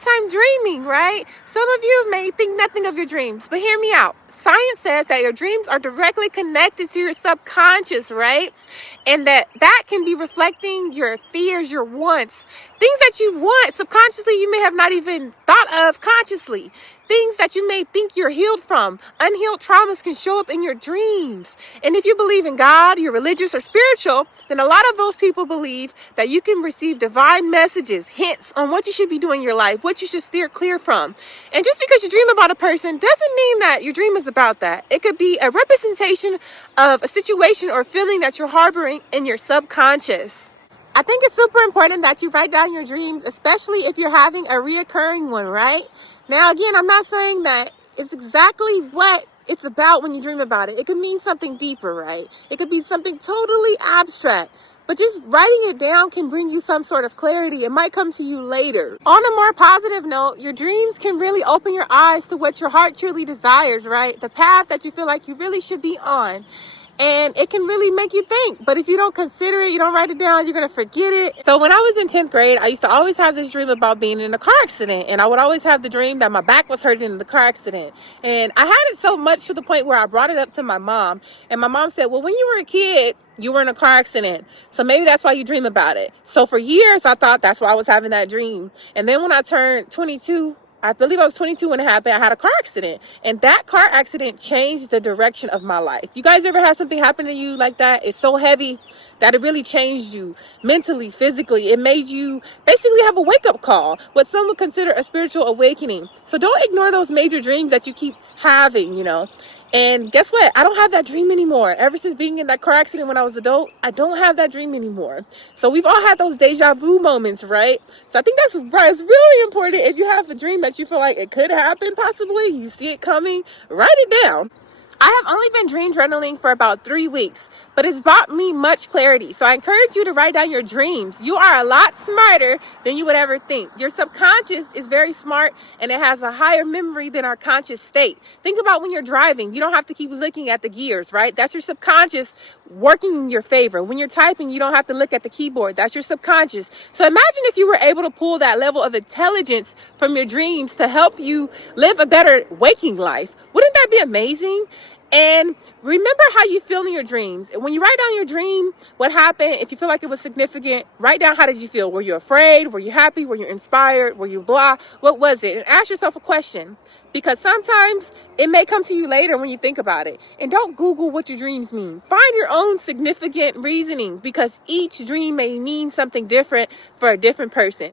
of time dreaming, right? Some of you may think nothing of your dreams, but hear me out. Science says that your dreams are directly connected to your subconscious, right? And that can be reflecting your fears, your wants, things that you want subconsciously you may have not even thought of consciously, things that you may think you're healed from. Unhealed traumas can show up in your dreams. And if you believe in God, you're religious or spiritual, then a lot of those people believe that you can receive divine messages, hints on what you should be doing in your life, what you should steer clear from. And just because you dream about a person doesn't mean that your dream is about that. It could be a representation of a situation or feeling that you're harboring in your subconscious. I think it's super important that you write down your dreams, especially if you're having a reoccurring one, right? Now, again, I'm not saying that it's exactly what it's about when you dream about it. It could mean something deeper, right? It could be something totally abstract. But just writing it down can bring you some sort of clarity. It might come to you later. On a more positive note, your dreams can really open your eyes to what your heart truly desires, right? The path that you feel like you really should be on. And it can really make you think. But if you don't consider it, you don't write it down, you're going to forget it. So when I was in 10th grade, I used to always have this dream about being in a car accident. And I would always have the dream that my back was hurting in the car accident. And I had it so much to the point where I brought it up to my mom. And my mom said, well, when you were a kid, you were in a car accident. So maybe that's why you dream about it. So for years, I thought that's why I was having that dream. And then when I turned 22, I believe I was 22 when it happened. I had a car accident, and that car accident changed the direction of my life. You guys ever had something happen to you like that? It's so heavy that it really changed you mentally, physically. It made you basically have a wake-up call, what some would consider a spiritual awakening. So don't ignore those major dreams that you keep having, And guess what? I don't have that dream anymore. Ever since being in that car accident when I was adult, I don't have that dream anymore. So we've all had those deja vu moments, right? So I think that's right. It's really important. If you have a dream that you feel like it could happen, possibly, you see it coming, write it down. I have only been dream journaling for about 3 weeks, but it's brought me much clarity. So I encourage you to write down your dreams. You are a lot smarter than you would ever think. Your subconscious is very smart, and it has a higher memory than our conscious state. Think about when you're driving. You don't have to keep looking at the gears, right? That's your subconscious working in your favor. When you're typing, you don't have to look at the keyboard. That's your subconscious. So imagine if you were able to pull that level of intelligence from your dreams to help you live a better waking life. Wouldn't that be amazing? And remember how you feel in your dreams. When you write down your dream, what happened, if you feel like it was significant, write down how did you feel. Were you afraid? Were you happy? Were you inspired? Were you blah? What was it? And ask yourself a question, because sometimes it may come to you later when you think about it. And don't Google what your dreams mean. Find your own significant reasoning, because each dream may mean something different for a different person.